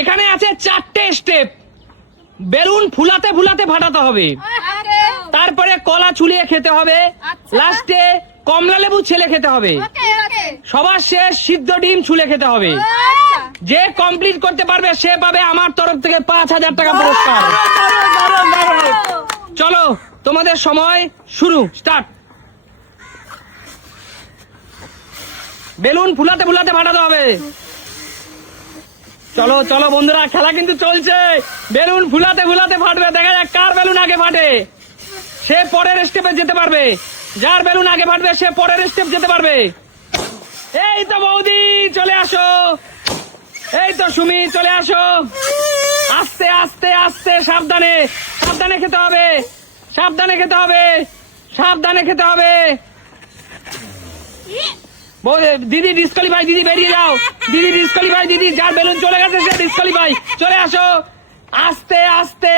এখানে আছে 4টে step. Balloon ফুলাতে ফুলাতে ফাটাতে হবে, তারপরে কলা ছুলিয়ে খেতে হবে, লাস্টে কমলা লেবু ছেলে খেতে হবে, সবার শেষ সিদ্ধ ডিম ছুলে খেতে হবে। যে কমপ্লিট করতে পারবে সে পাবে আমার তরফ থেকে 5,000 টাকা পুরস্কার। চলো তোমাদের সময় শুরু, স্টার্ট। বেলুন ফুলাতে ফুলাতে ফাটাতে হবে। চলো চলো বন্ধুরা, খেলা কিন্তু চলছে। বেলুন ফুলাতে ফুলাতে ফাটবে, দেখা যাক কার বেলুন আগে ফাটে, সে পরের স্টেপে যেতে পারবে। যার বেলুন আগে ফাটবে সে পরের স্টেপ যেতে পারবে। এই তো বৌদি চলে আসো, এই তো সুমি চলে আসো। আস্তে আস্তে আস্তে, সাবধানে সাবধানে খেতে হবে, সাবধানে খেতে হবে, সাবধানে খেতে হবে। দিদি ডিসকোয়ালিফাই, দিদি বেরিয়ে যাও, দিদি ডিসকোয়ালিফাই, দিদি যার বেলুন চলে গেছে সে ডিসকোয়ালিফাই। চলে আসো, আস্তে আস্তে